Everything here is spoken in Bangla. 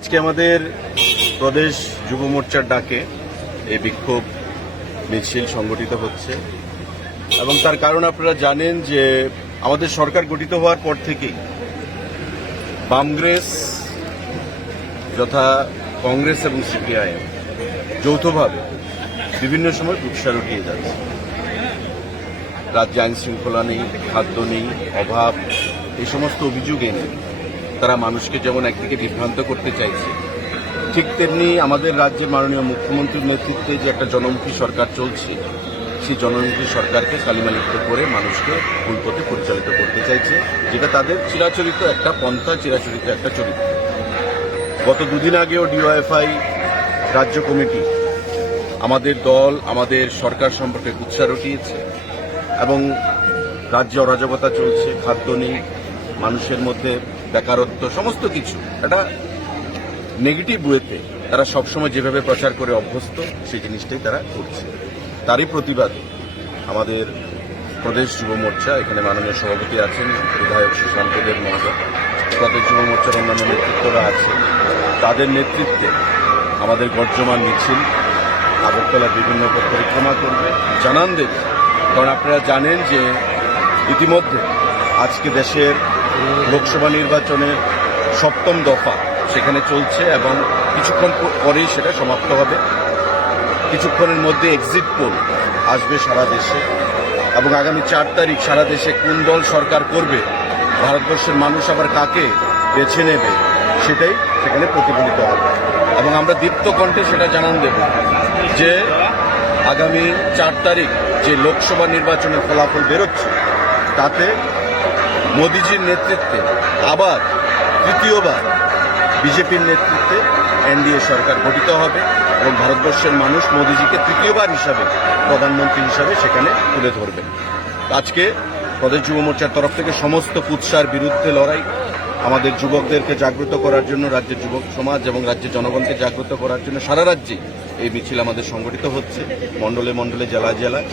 আজকে আমাদের প্রদেশ যুব মোর্চার ডাকে এই বিক্ষোভ মিছিল সংগঠিত হচ্ছে। এবং তার কারণ আপনারা জানেন যে আমাদের সরকার গঠিত হওয়ার পর থেকেই বামগ্রেস যথা কংগ্রেস এবং সিপিআইএম যৌথভাবে বিভিন্ন সময় কুৎসা রটিয়ে যাচ্ছে। রাজ্যে আইন শৃঙ্খলা নেই, খাদ্য নেই, অভাব, এই সমস্ত অভিযোগ এনে তারা মানুষকে যেমন একদিকে বিভ্রান্ত করতে চাইছে, ঠিক তেমনি আমাদের রাজ্যের মাননীয় মুখ্যমন্ত্রীর নেতৃত্বে যে একটা জনমুখী সরকার চলছে, সেই জনমুখী সরকারকে কালিমালিপ্ত করে মানুষকে ভুল পথে পরিচালিত করতে চাইছে, যেটা তাদের চিরাচরিত একটা পন্থা, চিরাচরিত একটা চরিত্র। গত দুদিন আগেও ডিওএফআই রাজ্য কমিটি আমাদের দল, আমাদের সরকার সম্পর্কে কুৎসা রটিয়েছে এবং রাজ্যে অরাজকতা চলছে, খাদ্য নেই, মানুষের মধ্যে বেকারত্ব, সমস্ত কিছু এটা নেগেটিভ ওয়েতে তারা সবসময় যেভাবে প্রচার করে অভ্যস্ত, সেই জিনিসটাই তারা করছে। তারই প্রতিবাদ আমাদের প্রদেশ যুব মোর্চা, এখানে মাননীয় সভাপতি আছেন বিধায়ক সুশান্ত দেব মহোদয় প্রদেশ যুব মোর্চার অন্যান্য নেতৃত্বরা আছে। তাদের নেতৃত্বে আমাদের গর্জমান মিছিল আগরতলা বিভিন্ন পরিক্রমা করবে, জানান দেবে। কারণ আপনারা জানেন যে ইতিমধ্যে আজকে দেশের লোকসভা নির্বাচনের সপ্তম দফা সেখানে চলছে এবং কিছুক্ষণ পরেই সেটা সমাপ্ত হবে। কিছুক্ষণের মধ্যে এক্সিট পোল আসবে সারা দেশে এবং আগামী চার তারিখ সারা দেশে কোন দল সরকার করবে, ভারতবর্ষের মানুষ আবার কাকে বেছে নেবে সেটাই সেখানে প্রতিফলিত হবে। এবং আমরা দীপ্ত কণ্ঠে সেটা জানান দেব যে আগামী চার তারিখ যে লোকসভা নির্বাচনের ফলাফল বেরোচ্ছে, তাতে মোদিজির নেতৃত্বে আবার তৃতীয়বার বিজেপির নেতৃত্বে এনডিএ সরকার গঠিত হবে এবং ভারতবর্ষের মানুষ মোদিজিকে তৃতীয়বার হিসাবে, প্রধানমন্ত্রী হিসাবে সেখানে তুলে ধরবেন। আজকে প্রদেশ যুব মোর্চার তরফ থেকে সমস্ত কুৎসার বিরুদ্ধে লড়াই, আমাদের যুবকদেরকে জাগ্রত করার জন্য, রাজ্যের যুবক সমাজ এবং রাজ্যের জনগণকে জাগ্রত করার জন্য সারা রাজ্যে এই মিছিল আমাদের সংগঠিত হচ্ছে, মণ্ডলে মণ্ডলে, জেলায় জেলায়।